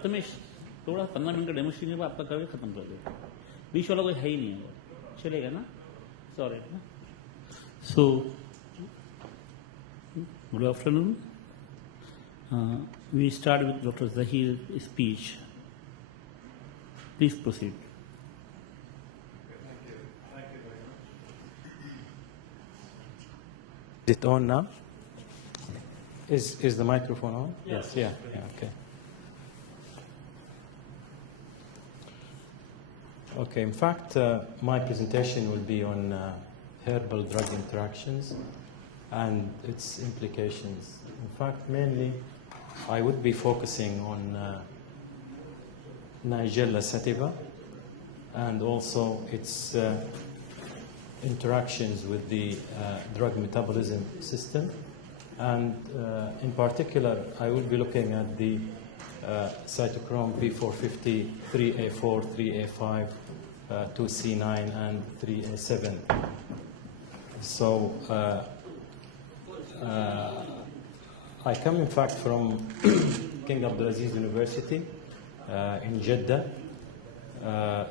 खत्म है, थोड़ा 15 मिनट का डेमोस्ट्रेशन के बाद आपका करके खत्म कर देगा, बीच वाला कोई है ही नहीं है, चलेगा ना? सॉरी ना. So, good afternoon. We start with Dr. Zoheir's speech. Please proceed. Thank you very much. Is it on now? Is the microphone on? Yes. Yeah, okay. Okay, in fact, my presentation will be on herbal drug interactions and its implications. In fact, mainly, I would be focusing on Nigella sativa and also its interactions with the drug metabolism system. And in particular, I will be looking at the Cytochrome P450, 3A4, 3A5, 2C9, and 3A7. So I come, in fact, from King Abdulaziz University in Jeddah.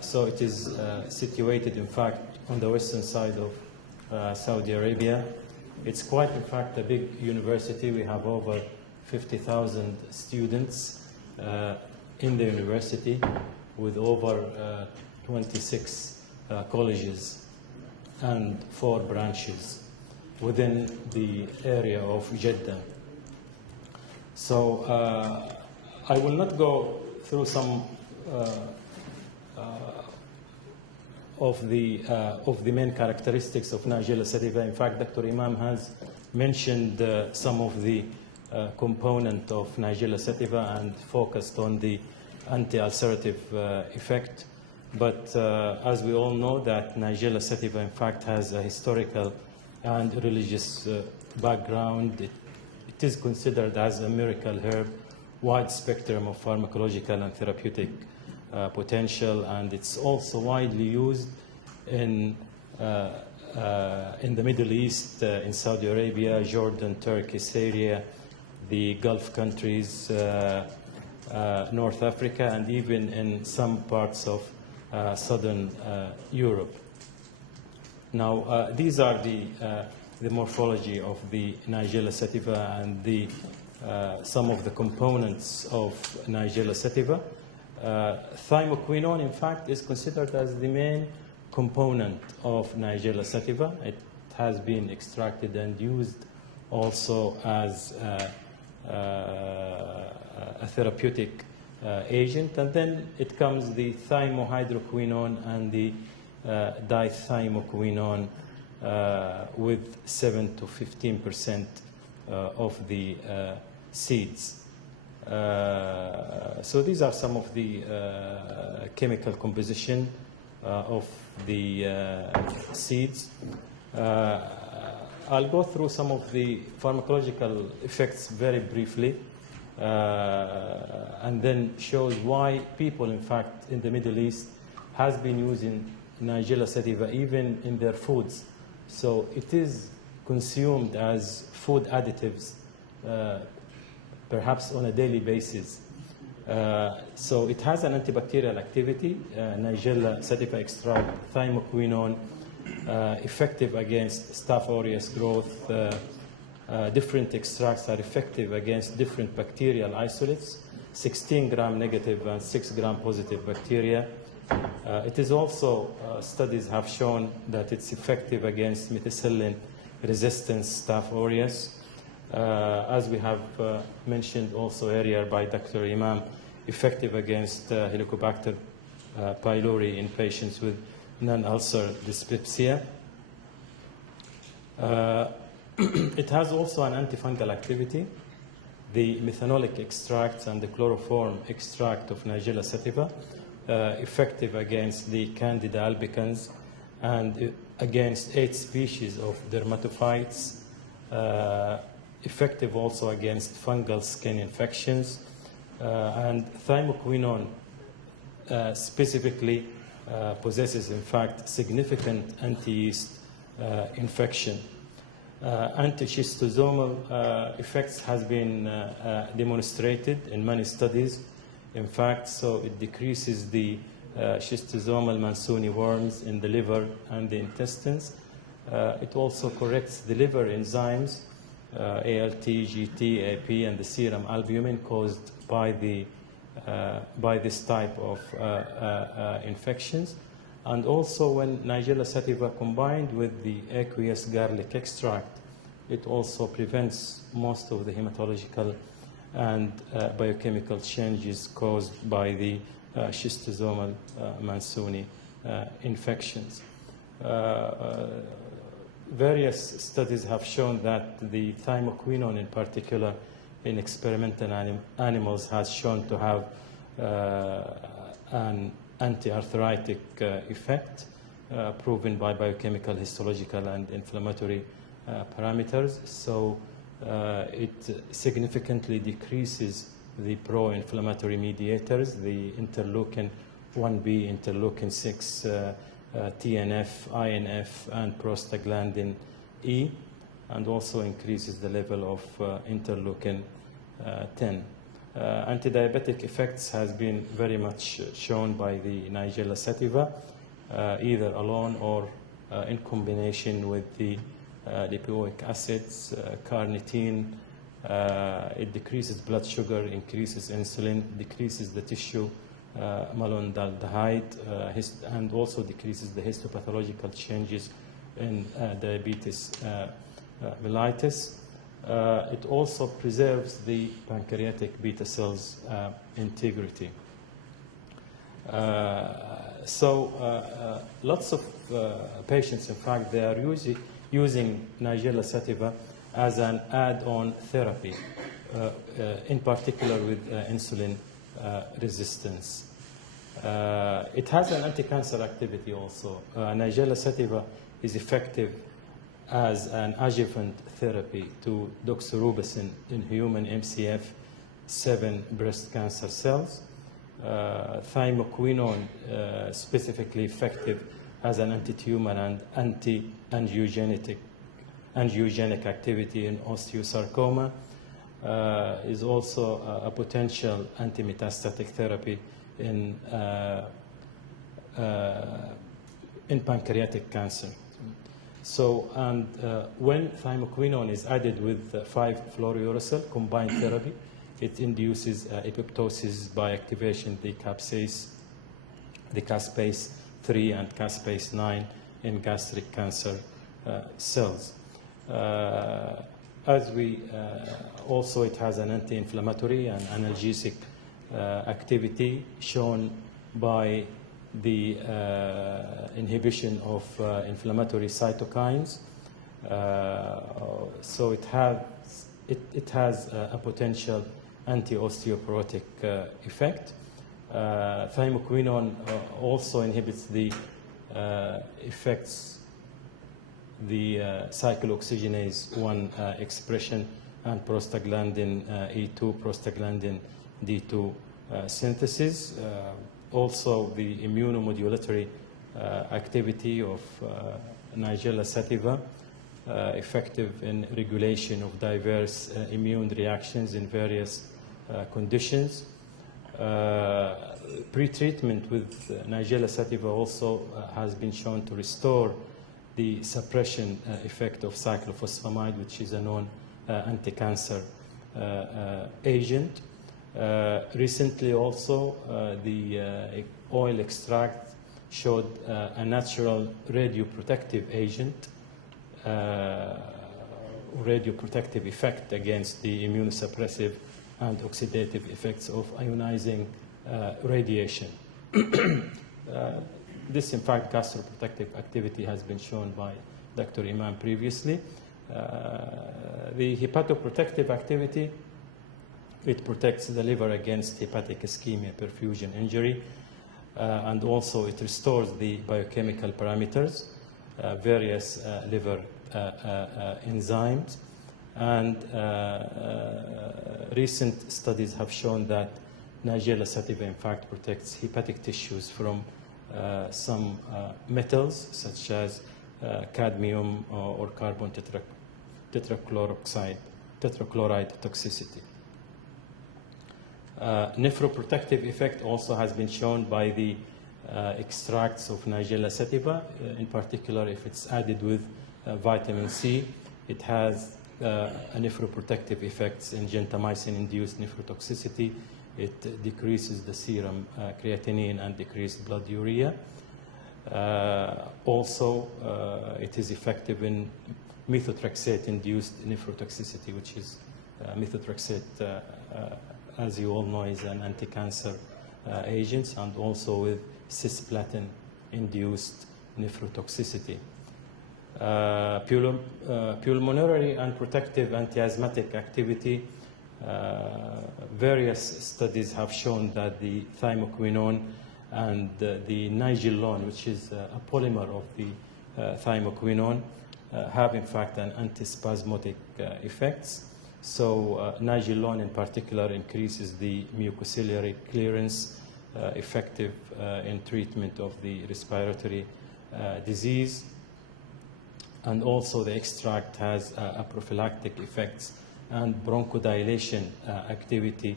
So it is situated, in fact, on the western side of Saudi Arabia. It's quite, in fact, a big university. We have over 50,000 students in the university with over 26 colleges and 4 branches within the area of Jeddah. So I will not go through some of the main characteristics of Nigella sativa. In fact, Dr. Imam has mentioned some of the component of Nigella sativa and focused on the anti-ulcerative effect. But as we all know, that Nigella sativa, in fact, has a historical and religious background. It is considered as a miracle herb, wide spectrum of pharmacological and therapeutic potential, and it's also widely used in the Middle East, in Saudi Arabia, Jordan, Turkey, Syria, the Gulf countries, North Africa, and even in some parts of southern Europe. Now, these are the morphology of the Nigella sativa and some of the components of Nigella sativa. Thymoquinone, in fact, is considered as the main component of Nigella sativa. It has been extracted and used also as a therapeutic agent. And then it comes the thymohydroquinone and the dithymoquinone with 7 to 15% of the seeds. So these are some of the chemical composition of the seeds. I'll go through some of the pharmacological effects very briefly, and then shows why people, in fact, in the Middle East has been using Nigella sativa even in their foods. So it is consumed as food additives, perhaps on a daily basis. So it has an antibacterial activity, Nigella sativa extract, thymoquinone, effective against Staph aureus growth. Different extracts are effective against different bacterial isolates, 16 gram negative and 6 gram positive bacteria. It is also, studies have shown that it's effective against methicillin resistant Staph aureus. As we have mentioned also earlier by Dr. Imam, effective against Helicobacter pylori in patients with non-ulcer dyspepsia. It has also an antifungal activity. The methanolic extracts and the chloroform extract of Nigella sativa, effective against the Candida albicans and against 8 species of dermatophytes, effective also against fungal skin infections, and thymoquinone specifically possesses, in fact, significant anti-yeast infection. Anti-schistosomal effects has been demonstrated in many studies In fact, so it decreases the schistosomal Mansoni worms in the liver and the intestines. It also corrects the liver enzymes, ALT, GT, AP, and the serum albumin caused by this type of infections. And also when Nigella sativa combined with the aqueous garlic extract, it also prevents most of the hematological and biochemical changes caused by the schistosomal Mansoni infections. Various studies have shown that the thymoquinone in particular in experimental animals has shown to have an anti-arthritic effect proven by biochemical, histological, and inflammatory parameters. So it significantly decreases the pro-inflammatory mediators, the interleukin 1B, interleukin 6, TNF, INF, and prostaglandin E, and also increases the level of interleukin 10. Antidiabetic effects has been very much shown by the Nigella sativa, either alone or in combination with the lipoic acids, carnitine. It decreases blood sugar, increases insulin, decreases the tissue malondialdehyde, and also decreases the histopathological changes in diabetes mellitus. It also preserves the pancreatic beta cells integrity. Lots of patients, in fact, they are using Nigella sativa as an add-on therapy, in particular with insulin resistance. It has an anti-cancer activity also. Nigella sativa is effective as an adjuvant therapy to doxorubicin in human MCF7 breast cancer cells. Thymoquinone specifically effective as an anti-tumor and anti-angiogenic activity in osteosarcoma. Is also a potential anti-metastatic therapy in pancreatic cancer. So, and when thymoquinone is added with 5-fluorouracil combined therapy, it induces apoptosis by activation the caspase 3 and caspase 9 in gastric cancer cells. As we also, it has an anti-inflammatory and analgesic activity shown by the inhibition of inflammatory cytokines. So it has a potential anti-osteoporotic effect. Thymoquinone also inhibits the effects, the cyclooxygenase 1 expression and prostaglandin E2, prostaglandin D2 synthesis. Also the immunomodulatory activity of Nigella sativa, effective in regulation of diverse immune reactions in various conditions. Pre-treatment with Nigella sativa also has been shown to restore the suppression effect of cyclophosphamide, which is a known anti-cancer agent. Recently also, the oil extract showed a natural radioprotective agent, radioprotective effect against the immunosuppressive and oxidative effects of ionizing radiation. This, in fact, gastroprotective activity has been shown by Dr. Imam previously. The hepatoprotective activity, it protects the liver against hepatic ischemia, perfusion injury, and also it restores the biochemical parameters, various liver enzymes. And recent studies have shown that Nigella sativa, in fact, protects hepatic tissues from some metals, such as cadmium or carbon tetrachloride toxicity. Nephroprotective effect also has been shown by the extracts of Nigella sativa, in particular if it's added with vitamin C. It has nephroprotective effects in gentamicin-induced nephrotoxicity. It decreases the serum creatinine and decreased blood urea. Also, it is effective in methotrexate-induced nephrotoxicity, which is methotrexate, as you all know, is an anti-cancer agent, and also with cisplatin-induced nephrotoxicity. Pulmonary and protective anti-asthmatic activity. Various studies have shown that the thymoquinone and the nigellone, which is a polymer of the thymoquinone, have in fact an antispasmodic effects. So nigellone in particular increases the mucociliary clearance, effective in treatment of the respiratory disease. And also the extract has a prophylactic effects and bronchodilation activity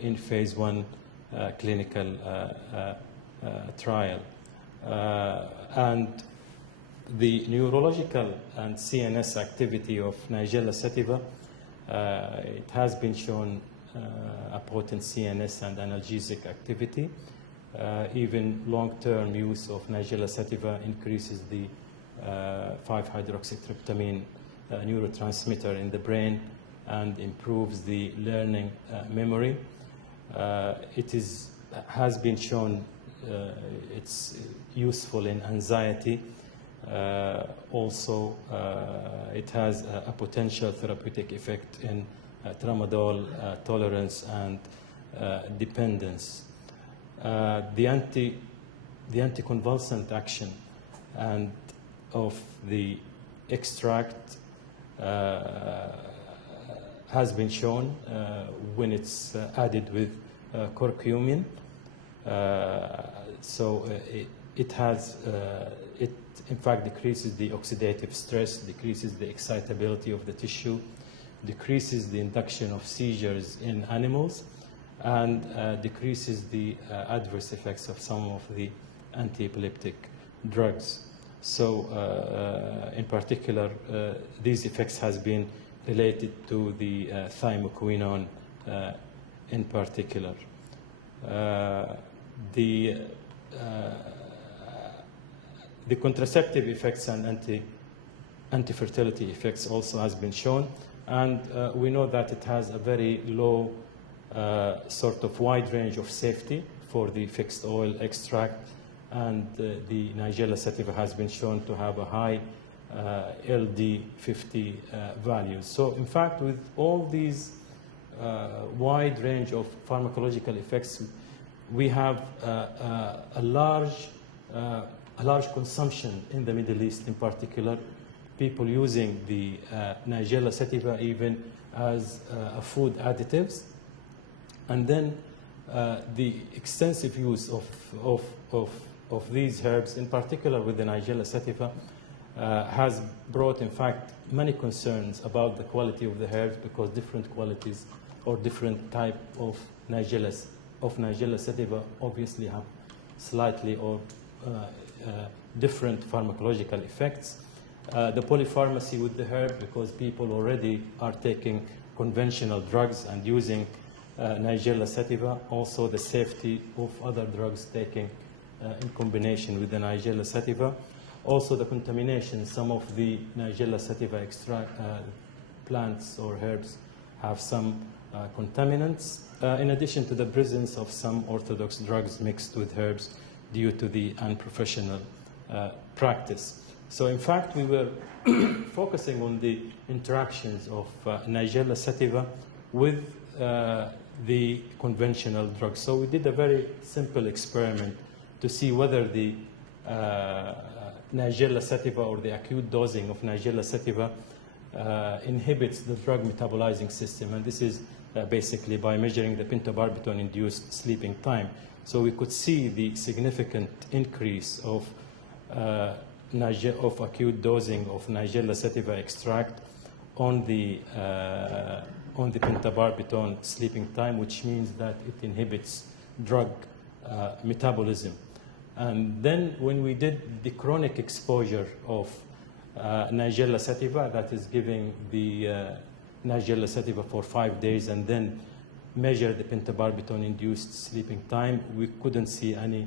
in phase 1 clinical trial. And the neurological and CNS activity of Nigella sativa, it has been shown a potent CNS and analgesic activity. Even long-term use of Nigella sativa increases the 5-hydroxytryptamine neurotransmitter in the brain and improves the learning memory. Has been shown it's useful in anxiety. Also, it has a potential therapeutic effect in tramadol tolerance and dependence. The anticonvulsant action and of the extract has been shown when it's added with curcumin. So it in fact decreases the oxidative stress, decreases the excitability of the tissue, decreases the induction of seizures in animals, and decreases the adverse effects of some of the anti-epileptic drugs. So in particular, these effects has been related to the thymoquinone in particular. The contraceptive effects and anti-fertility effects also has been shown, and we know that it has a very low sort of wide range of safety for the fixed oil extract, and the Nigella sativa has been shown to have a high LD50 values. So in fact, with all these wide range of pharmacological effects, we have a large consumption in the Middle East, in particular, people using the Nigella sativa even as a food additives. And then the extensive use of these herbs, in particular with the Nigella sativa, has brought, in fact, many concerns about the quality of the herbs, because different qualities or different type of Nigella sativa obviously have slightly or different pharmacological effects. The polypharmacy with the herb, because people already are taking conventional drugs and using Nigella sativa. Also the safety of other drugs taken in combination with the Nigella sativa. Also the contamination. Some of the Nigella sativa extract plants or herbs have some contaminants, in addition to the presence of some orthodox drugs mixed with herbs due to the unprofessional practice. So in fact, we were focusing on the interactions of Nigella sativa with the conventional drugs. So we did a very simple experiment to see whether the Nigella sativa or the acute dosing of Nigella sativa inhibits the drug metabolizing system. And this is basically by measuring the pentobarbital-induced sleeping time. So we could see the significant increase of acute dosing of Nigella sativa extract on the on the pentobarbital sleeping time, which means that it inhibits drug metabolism. And then when we did the chronic exposure of Nigella sativa, that is giving the Nigella sativa for 5 days and then measure the pentobarbital-induced sleeping time, we couldn't see any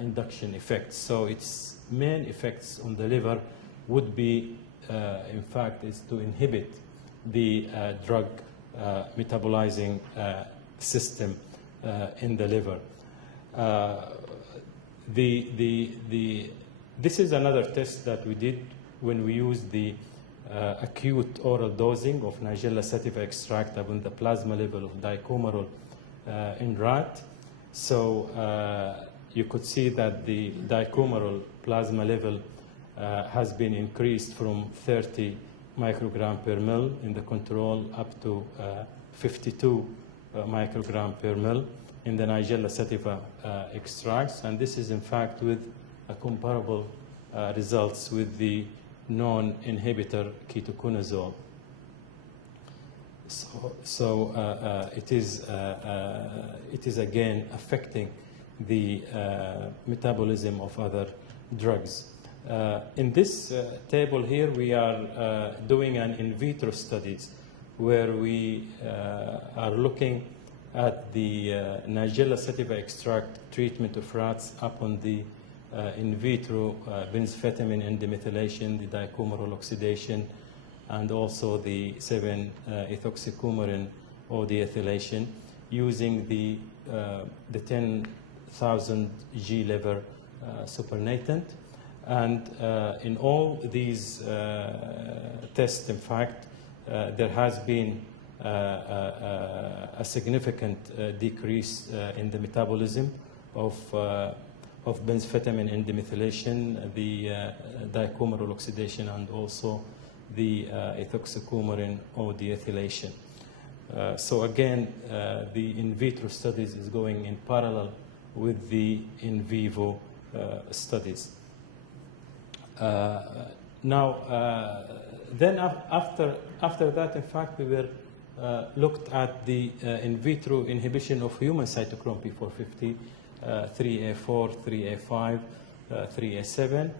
induction effects. So its main effects on the liver would be, in fact, is to inhibit the drug metabolizing system in the liver. This is another test that we did when we used the acute oral dosing of Nigella sativa extract upon the plasma level of dicumarol in rat. So you could see that the dicumarol plasma level has been increased from 30 microgram per mil in the control up to 52 microgram per mil in the Nigella sativa extracts. And this is in fact with a comparable results with the non-inhibitor ketoconazole. So it is again affecting the metabolism of other drugs. In this table here, we are doing an in vitro studies where we are looking at the Nigella sativa extract treatment of rats upon the in vitro benzphetamine endimethylation, the dicumarol oxidation, and also the 7-ethoxycoumarin O-deethylation using the 10,000 G lever supernatant. And in all these tests, in fact, there has been a significant decrease in the metabolism of benzphetamine endimethylation, the dicumarol oxidation, and also the ethoxycoumarin O-deethylation. So again, the in vitro studies is going in parallel with the in vivo studies. Then after that, in fact, we were looked at the in vitro inhibition of human cytochrome P450, 3A4, 3A5, 3A7,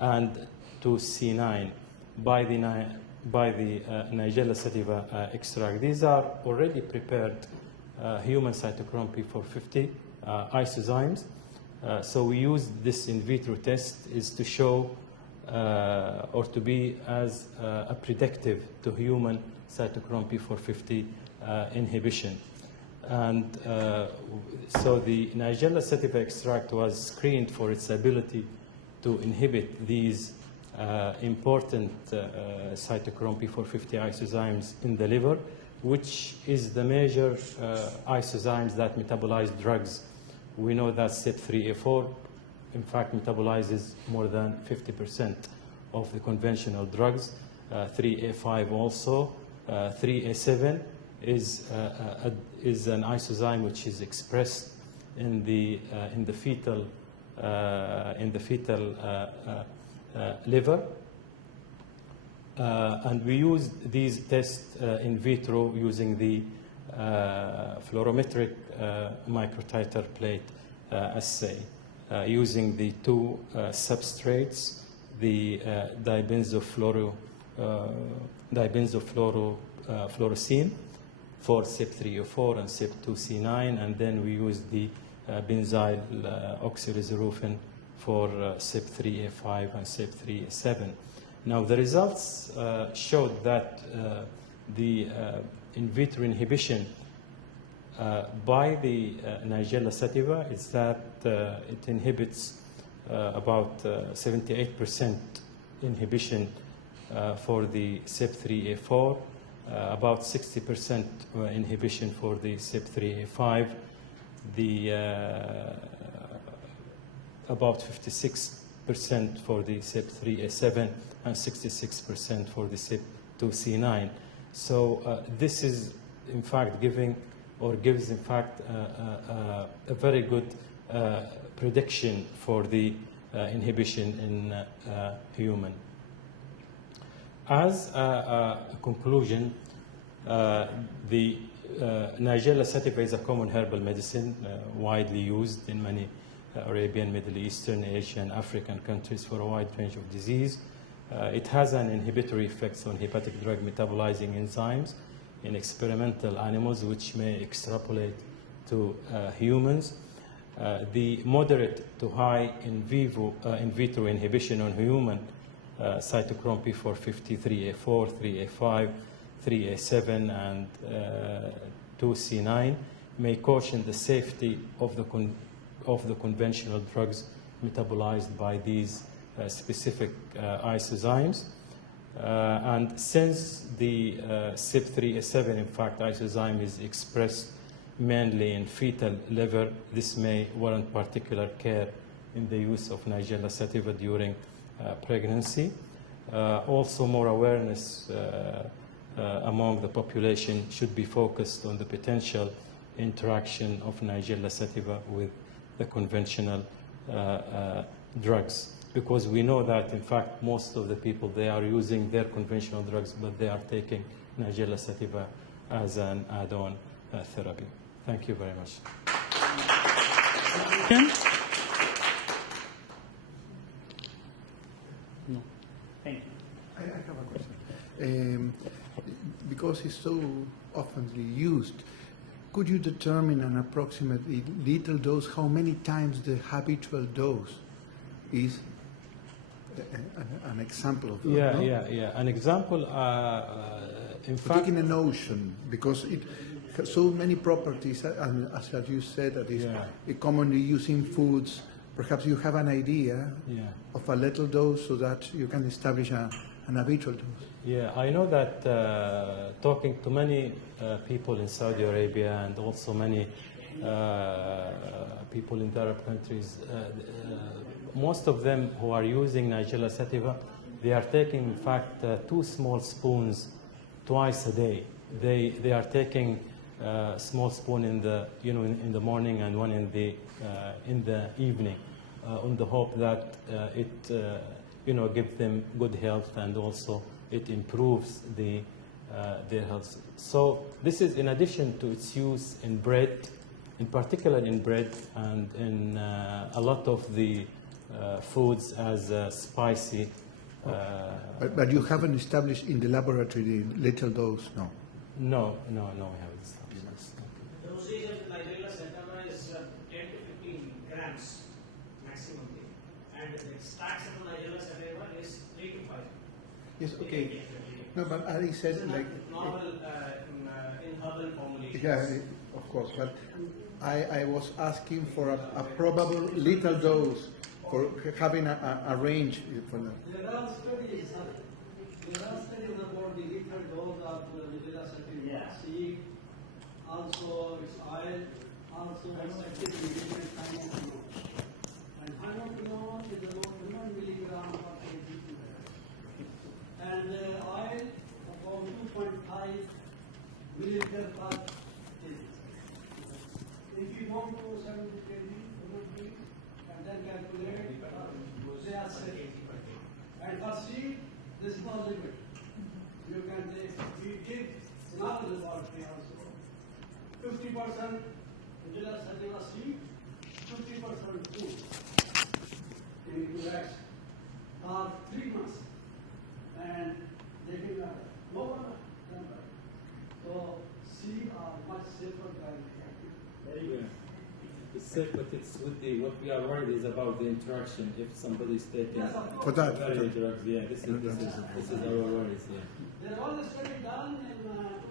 and 2C9 by the Nigella sativa extract. These are already prepared human cytochrome P450 isozymes. So we use this in vitro test is to show or to be as a predictive to human cytochrome P450 inhibition. And so the Nigella sativa extract was screened for its ability to inhibit these important cytochrome P450 isozymes in the liver, which is the major isozymes that metabolize drugs. We know that CYP3A4, in fact, metabolizes more than 50% of the conventional drugs. 3A5 also. 3A7 is an isozyme which is expressed in the fetal liver. And we use these tests in vitro using the fluorometric microtiter plate assay, using the two substrates, the dibenzofluorocene for CYP3A4 and CYP2C9, and then we use the benzyl oxyresoruphen for CYP3A5 and CYP3A7. Now the results showed that the in vitro inhibition by the Nigella sativa is that it inhibits about 78% inhibition for the CYP3A4, about 60% inhibition for the CYP3A5, about 56% for the CYP3A7, and 66% for the CYP2C9. So this is, in fact, gives, in fact, a very good prediction for the inhibition in human. As a conclusion, The Nigella sativa is a common herbal medicine widely used in many Arabian, Middle Eastern, Asian, African countries for a wide range of disease. It has an inhibitory effects on hepatic drug metabolizing enzymes in experimental animals, which may extrapolate to humans. The moderate to high in vitro inhibition on human cytochrome P450, 3A4, 3A5, 3A7, and 2C9 may caution the safety of the conventional drugs metabolized by these specific isozymes. And since the CYP3A7, in fact, isozyme is expressed mainly in fetal liver, this may warrant particular care in the use of Nigella sativa during pregnancy. Also, more awareness among the population should be focused on the potential interaction of Nigella sativa with the conventional drugs, because we know that, in fact, most of the people, they are using their conventional drugs, but they are taking Nigella sativa as an add-on therapy. Thank you very much. No. Thank you. I have a question. Because it's so often used, could you determine an approximately lethal dose, how many times the habitual dose is? An example of that? Yeah, no? yeah. An example, in fact... Taking a notion, because it has so many properties, and as you said, that is commonly used in foods. Perhaps you have an idea of a lethal dose so that you can establish an habitual dose. Yeah, I know that talking to many people in Saudi Arabia and also many people in the Arab countries, most of them who are using Nigella sativa, they are taking, in fact, 2 small spoons twice a day. They are taking a small spoon in the in the morning and one in the evening, on the hope that it gives them good health, and also it improves their health. So this is in addition to its use in bread, in particular in bread, and in a lot of the foods as spicy. But you haven't established in the laboratory the lethal dose, no? No, we haven't established this. The dosage of Nigella sativa is 10 to 15 grams maximum, and the extract of Nigella sativa is 3 to 5. Yes, okay. No, but Ali said like... Normal in herbal formulation. Yeah, of course, but I was asking for a probable lethal dose, for having a range for that. There are studies about the lethal dose of Nigella sativa. See, also its oil, also its active ingredient thymoquinone. And thymoquinone is about 100 milligram per kg. And oil about 2.5 milliliter per kg. If you want to 70 kg, and then calculate, they are safe. And for seed, there is no limit. You can take, we did in our laboratory also, 50% Nigella sativa seed, 50% food in US for 3 months. And they give a lower number. So seed are much safer than active. It's safe, but it's with what we are worried is about the interaction. If somebody is taking For that. various drugs, this is our worries. There was a study done in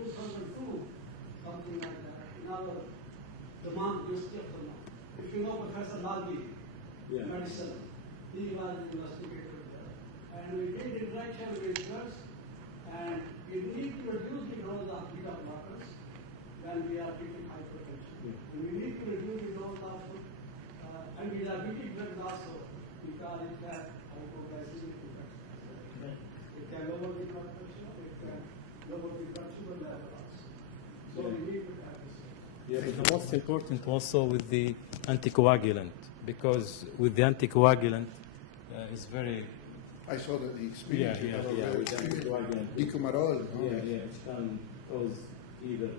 2002, something like that, in our University of Daman. If you know Professor Nalbi, medicine, he was an investigator there. And we did interaction with drugs, and we need to reduce the dose of beta blockers when we are treating hypertension. And we need to reduce the dose of antidiabetic drugs also, because it has hypoglycemic effects. It can lower the blood pressure, it can lower the blood sugar levels. So we need to have this. But the most important also with the anticoagulant, because with the anticoagulant it's very... I saw the experience. with the anticoagulant. Dicumarol. No? Which can cause either,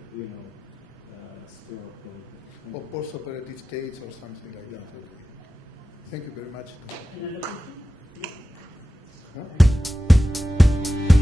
stroke Or post-operative states or something like that. Okay. Thank you very much. Another question? Huh?